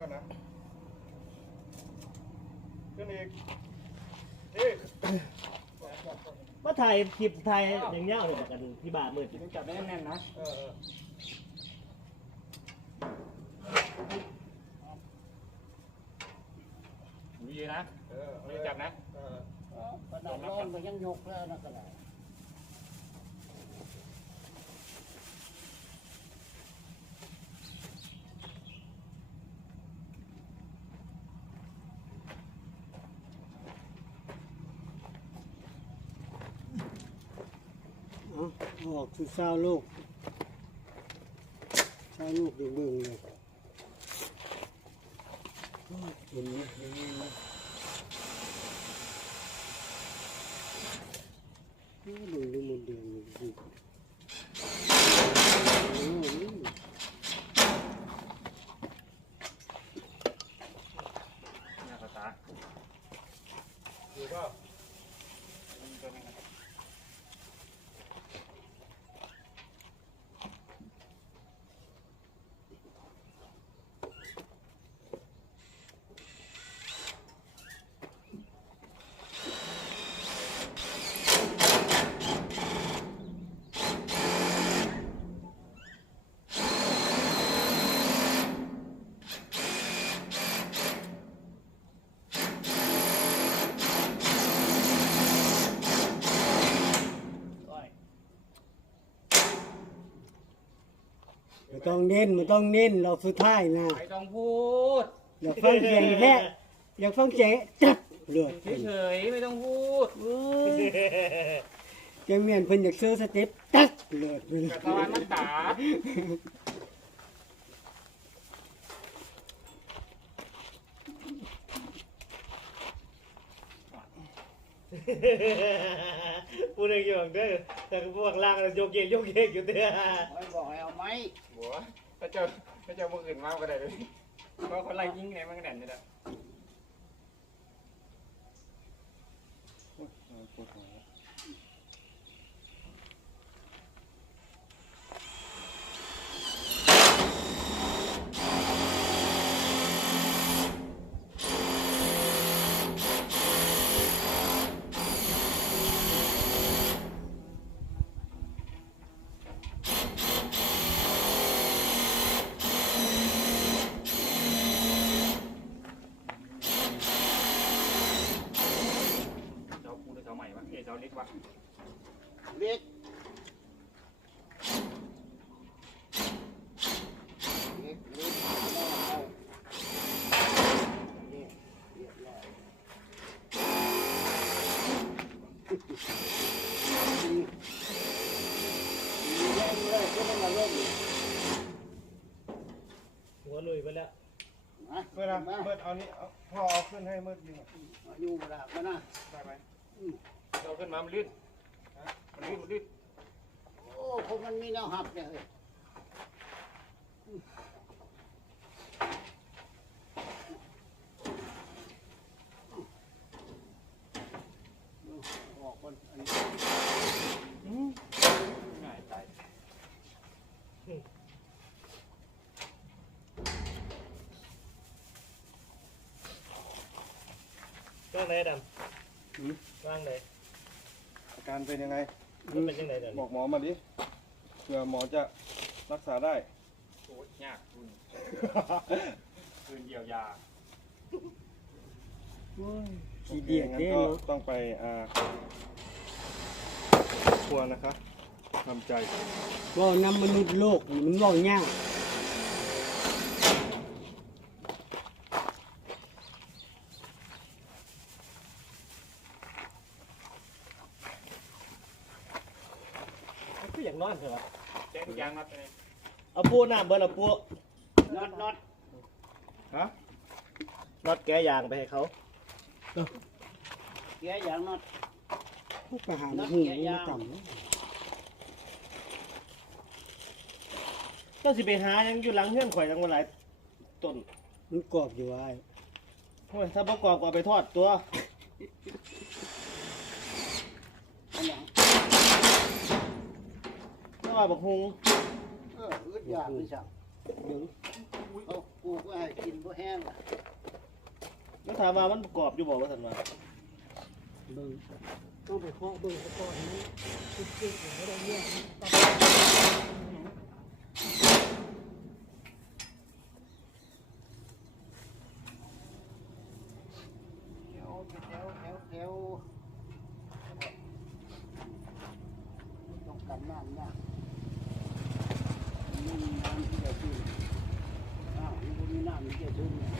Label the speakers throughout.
Speaker 1: ก่อนนะขึ้นอีกนี่
Speaker 2: มาถ่ายคลิปถ่ายอย่างเงี้ยเลยกันที่บ้านมืด
Speaker 3: ต้องจับได้แน่นๆนะ
Speaker 1: เออเออ
Speaker 3: ดีนะ
Speaker 1: เออ
Speaker 3: ไม่จับนะ
Speaker 1: เออ
Speaker 4: ขนาดร้อนก็ยังยกแล้วนะก็ได้
Speaker 5: เอาออกคือเศร้าลูกเศร้าลูกอยู่เบิ่งเลยโอ้ยเห็นไหมเห็นไหมโอ้ยเบิ่งดูมันเดือนอยู่ดิโอ้ย
Speaker 3: น้าตา
Speaker 1: อยู่ก็
Speaker 5: มัน ต้องเน้นมันต้องเน้นเราสุดท้ายนะ
Speaker 3: ไม่ต้องพูด
Speaker 5: อยากฟังเสียงแค่อยากฟังเสียงจัดเลือดเพิ่น
Speaker 3: เฉยๆไม่ต้องพูด
Speaker 5: โอ้ยแกเมียนเพิ่นอยากซื้อสเต็ปตัดเลือดเพิ่น
Speaker 3: กระตอนมันตา
Speaker 2: พูดอะไรอยู่เด้อแต่พวกล่างโยกเยกโยกเยกอยู่เด้อ
Speaker 4: ไว้บอกให้เอาไม้
Speaker 3: หัวถ้าเจอถ้าเจอมืออื่นมาก็ได้เลยเพราะคนไล่ยิงไงมันก็แน่นอยู่แล้ว เจ้าปูหรือเจ้าใหม่วะ เอ้ยเจ้าเล็กวะ
Speaker 4: เล็กเล็กเล็กเอาเล็กเรียบร้อยดีดีเล่นเลยก็ต้องมาเล่น
Speaker 2: หัวลุยไปแล้ว
Speaker 4: นะ
Speaker 1: เมื่อนะเมื่อเอานี้เอาพ่อเอาขึ้นให้เมื่อยิงอะ
Speaker 4: อยู่กระดาษมานะ
Speaker 3: ได้ไหม เราขึ้นมามันลื่นมันลื่นมันลื่น
Speaker 4: โอ้คงมันมีแนวหับเนี่ยเฮ้ยออกคนอันนี้
Speaker 3: ง่ายตาย
Speaker 2: ว่างไหนดำว่างไหน
Speaker 1: อา การเป็นยังไง
Speaker 2: มันเป็นยังไงเดี๋ยว
Speaker 1: บ
Speaker 2: นี้
Speaker 1: อกหมอมาดิเผื่อหมอจะรักษาได้
Speaker 3: โอ้ยยากคุณคืนเยียวยา
Speaker 5: โอ้ยขี้เดียด
Speaker 1: งั้น
Speaker 5: เด้
Speaker 1: ก็
Speaker 5: เนาะ
Speaker 1: ต้องไปอ่าครัวนะครับทำใจ
Speaker 5: เว่านำมนุษย์โลกนี่มันเว่ายาก
Speaker 2: คืออยากนอนใช่ปะ
Speaker 3: แจ้งทุกอย่างนัดไปเลย
Speaker 2: เอาปูน้ำเบิร์เอาปู
Speaker 4: น็อตน็อต
Speaker 1: ฮะ
Speaker 2: น็อตแกะยางไปให้เขา
Speaker 4: เกียร์อย่างน็อต
Speaker 5: ไปหาหูมันต่ำ
Speaker 2: ก็สิไปหายังอยู่หลังเฮือนข่อยทั้งวันหลายต้น
Speaker 5: มันกรอบอยู่ไอ้
Speaker 2: โอ้ยถ้าประกอบก็เอาไปทอดตัว
Speaker 4: อันอย่าง
Speaker 2: เพราะว่าบักฮุง
Speaker 4: เอออึดอยากไม่สั่ง
Speaker 5: เดี๋ยว
Speaker 4: เอากูปลูกไว้ให้กินบ่แห้งล่ะ
Speaker 2: แล้วถามว่ามันกรอบอยู่บอกว่าสันว่า
Speaker 5: เบิ่งต้องไปเคาะเบิ่งซะก่อนนี้จิ๊กๆบ่ได้เนี่ย
Speaker 4: แถวแถวแถวแถวต้องกันน้ำนะนี่มีน้ำที่จะดื่มอ้าวนี่บ่มีน้ำที่จะดื่มเนี่ย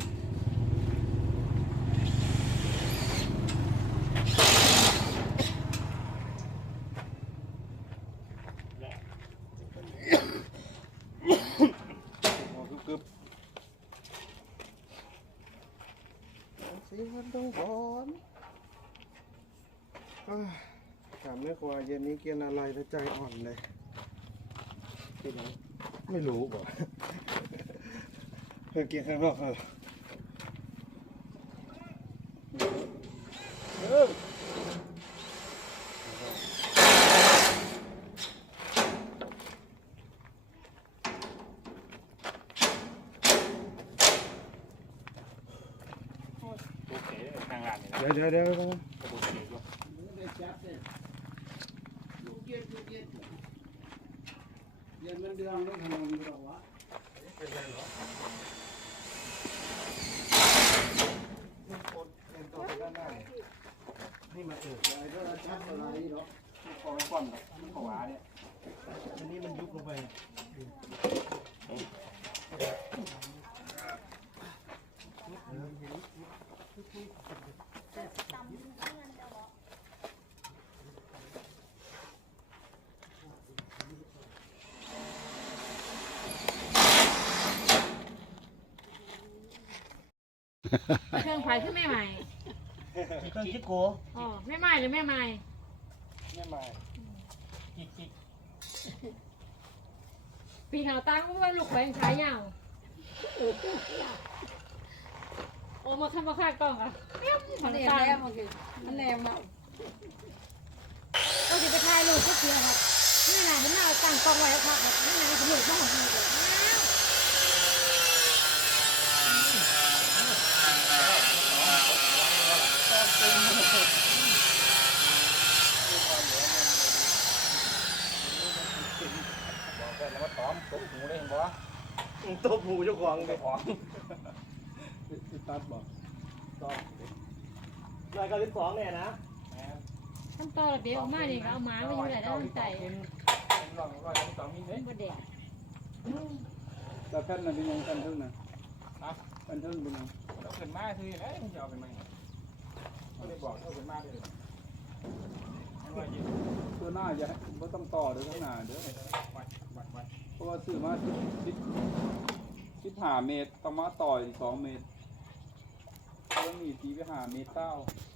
Speaker 1: หมอกึบๆ สีวันต้องหอมอ้าวถามแม่ครัวเย็นนี้กินอะไรแล้วใจอ่อนเลย
Speaker 2: กินหยัง
Speaker 1: ไม่รู้บ่เพิ่งกินข้างนอกเหรออ
Speaker 3: ทางร้านนี่นะ
Speaker 1: เดี๋ยวเดี๋ยวเดี๋ยว
Speaker 3: โอเคก็
Speaker 4: ได้จับเลยลูกเย็นลูกเย็นเย็นมันเดืองได้ทำไมมันบอกว่า
Speaker 1: นี่มาเออ
Speaker 4: อะไรก็จับอะไรหรอก
Speaker 3: พอมันก่อนแบบมันขวาเนี่ย
Speaker 2: อันนี้มันยุบลงไป
Speaker 6: เครื่องไฟคือแม่ใหม่
Speaker 2: เครื่องคิดโก
Speaker 6: อ๋อแม่ใหม่หรือแม่ใหม่
Speaker 3: แม่มาคิกคิก
Speaker 6: ปีหาวตั้งว่าลูกไปขายยาวโอ้มาข้ามมาข้ากล้องอะเปี้ยม
Speaker 7: มั
Speaker 6: มันน
Speaker 7: แหล
Speaker 6: ตาม
Speaker 7: แล้วมันคือมันแหลมแล้ว
Speaker 6: ก็จะไปถ่ายรูปก็เสียครับนี่นายผมน่าตั้งกล้องไว้แล้วครับนี่นายผมหลุดบ้างของเราเลย
Speaker 3: บอกกันแล้วว่าตอมตบหูได้เห็นบ่
Speaker 2: ตัวผูเจ้าของ
Speaker 3: ไปของ
Speaker 1: ตัดบอก
Speaker 2: รายการที่สองเนี่ยนะ
Speaker 6: ขั้นตอนระเบียบออกมานี่ก็เอาหมามาอยู่ไหนได้ตั้งใจ
Speaker 3: เป็นรองร้อยสองมิลเลย
Speaker 6: บ่เด็ก
Speaker 5: แต่แผ่นน่ะเป็นยังกันทึ่งน่ะ
Speaker 3: ครับ
Speaker 5: อันทึ่งเป็นยัง
Speaker 3: เราขึ้นมาคือเอ้ยมึงจะเอาไปไหมเขาเลยบอกเขาขึ้นมาเลยไม่ว่าจะ
Speaker 5: ตัวหน้าอย่าให้บ่ต้องต่อเด้อข้างหน้าเด้อ
Speaker 3: วัดวัดวัด
Speaker 5: เพราะว่าซื้อมาสิบสิบสิบห้าเมตรต้องมาต่ออีกสองเมตรเรื่องนี้ตีไปหาเมตรเก้า
Speaker 3: เ